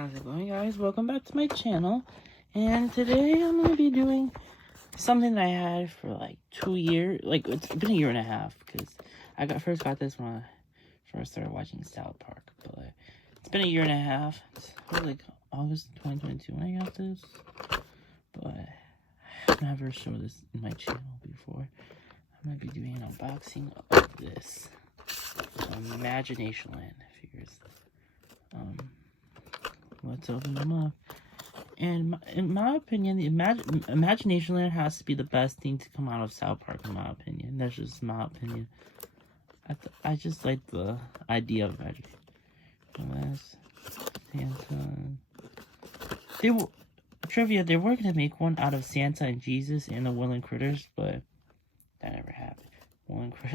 How's it going, guys? Welcome back to my channel. And today I'm going to be doing something that I had for like 2 years. Like, it's been a year and a half, because I first got this when I first started watching South Park. But it's been a year and a half. It was like August 2022 when I got this. But I've never showed this in my channel before. I'm going to be doing an unboxing of this Imaginationland figures. Let's open them up. And in my opinion, the Imaginationland has to be the best thing to come out of South Park, in my opinion. That's just my opinion. I just like the idea of Imaginationland. Santa. Trivia, they were going to make one out of Santa and Jesus and the Willing Critters, but that never happened.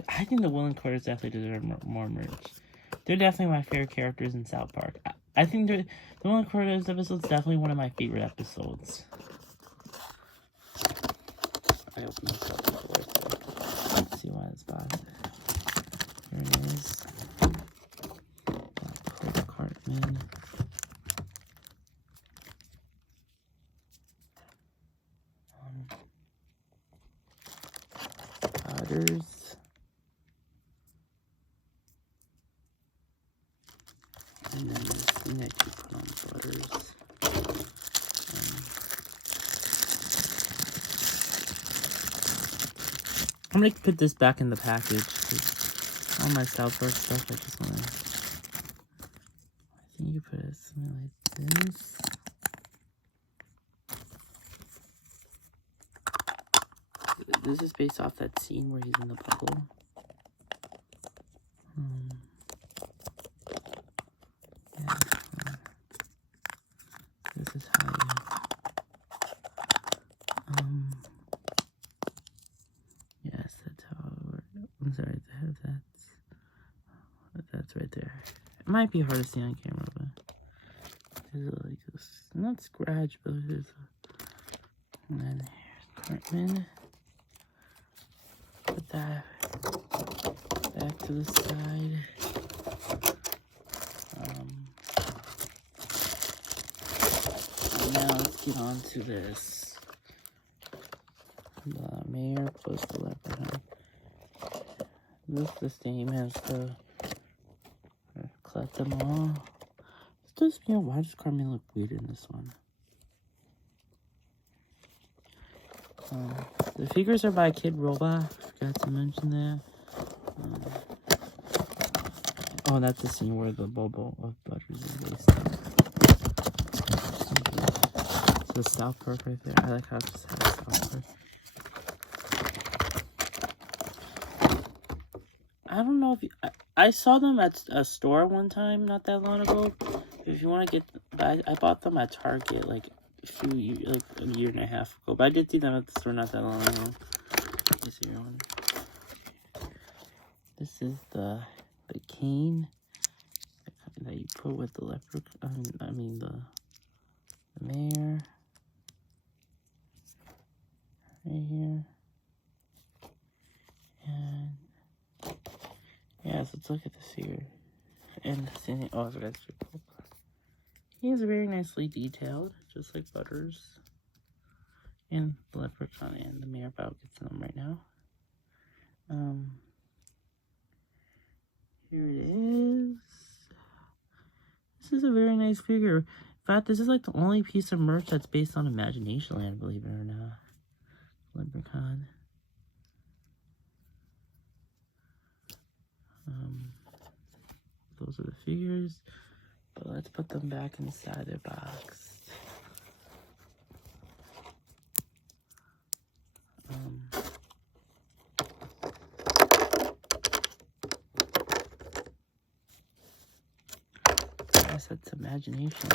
I think the Willing Critters definitely deserve more merch. They're definitely my favorite characters in South Park. I think the Willing Critters episode is definitely one of my favorite episodes. I opened this up before, so let's see why it's box. Here it is. Black Cartman. Butters. And then this thing that you put on Butters. I'm gonna put this back in the package. All my South Park stuff, I just wanna. I think you put it something like this. This is based off that scene where he's in the bubble. This is how you, yes, that's how it works. I'm sorry, that's right there. It might be hard to see on camera, but there's like this, not scratch, but there's and then here's Cartman. Put that back to the side. Now let's get on to this. The mayor plus the leprechaun. This is the same as the collect them all. Why does Cartman look weird in this one? The figures are by Kid Robot. Forgot to mention that. Oh, that's the scene where the bubble of Butters is based on. The South Park right there. I like how it just has South Park. I don't know if you, I saw them at a store one time not that long ago. If you want to get, I bought them at Target like a year and a half ago. But I did see them at the store not that long ago. This here one. This is the cane that you put with the leprechaun. I mean the mayor. Right here. And yeah, so let's look at this here. And oh, so that's pretty cool. He is very nicely detailed, just like Butters. And the leprechaun and the mayor about gets them right now. Here it is. This is a very nice figure. In fact, this is like the only piece of merch that's based on Imaginationland, believe it or not. Leprechaun. Those are the figures, but let's put them back inside their box. I guess that's Imagination.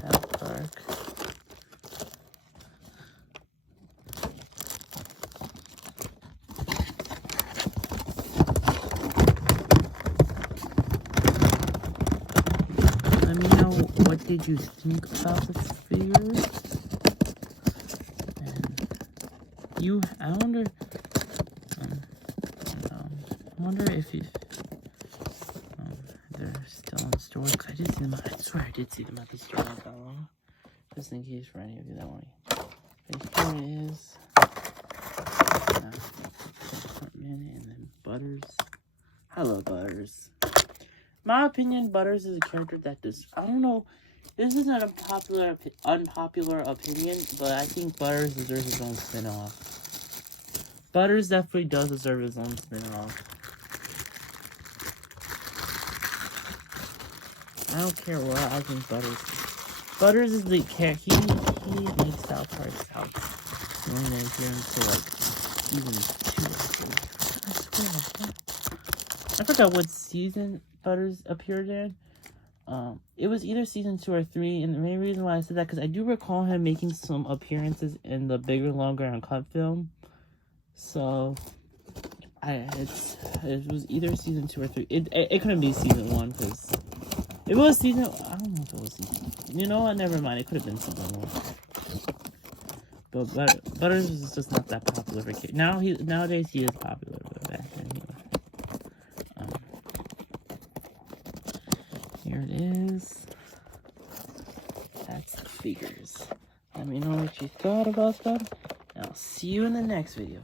South Park. Let me know what did you think about the figures. And I wonder if you they're still in the store, because I did see them. I swear I did see them at the store not that long. Just in case for any of you that want to. Here it is. And then Butters. I love Butters. My opinion, Butters is a character that does. I don't know. This is an unpopular opinion, but I think Butters deserves his own spin-off. Butters definitely does deserve his own spin-off. I don't care what I think Butters is the character. He makes South Park South. Only gonna appear until like season 2, I swear. I forgot what season Butters appeared in. It was either season 2 or 3, and the main reason why I said that because I do recall him making some appearances in the Bigger, Longer, and Cut film. So it was either season 2 or 3. It couldn't be season 1 because it was season. I don't know if it was season. You know what? Never mind. It could have been season 1. But Butters was just not that popular for kids. Nowadays he is popular, but back then he was. Here it is. That's the figures. Let me know what you thought about them. And I'll see you in the next video.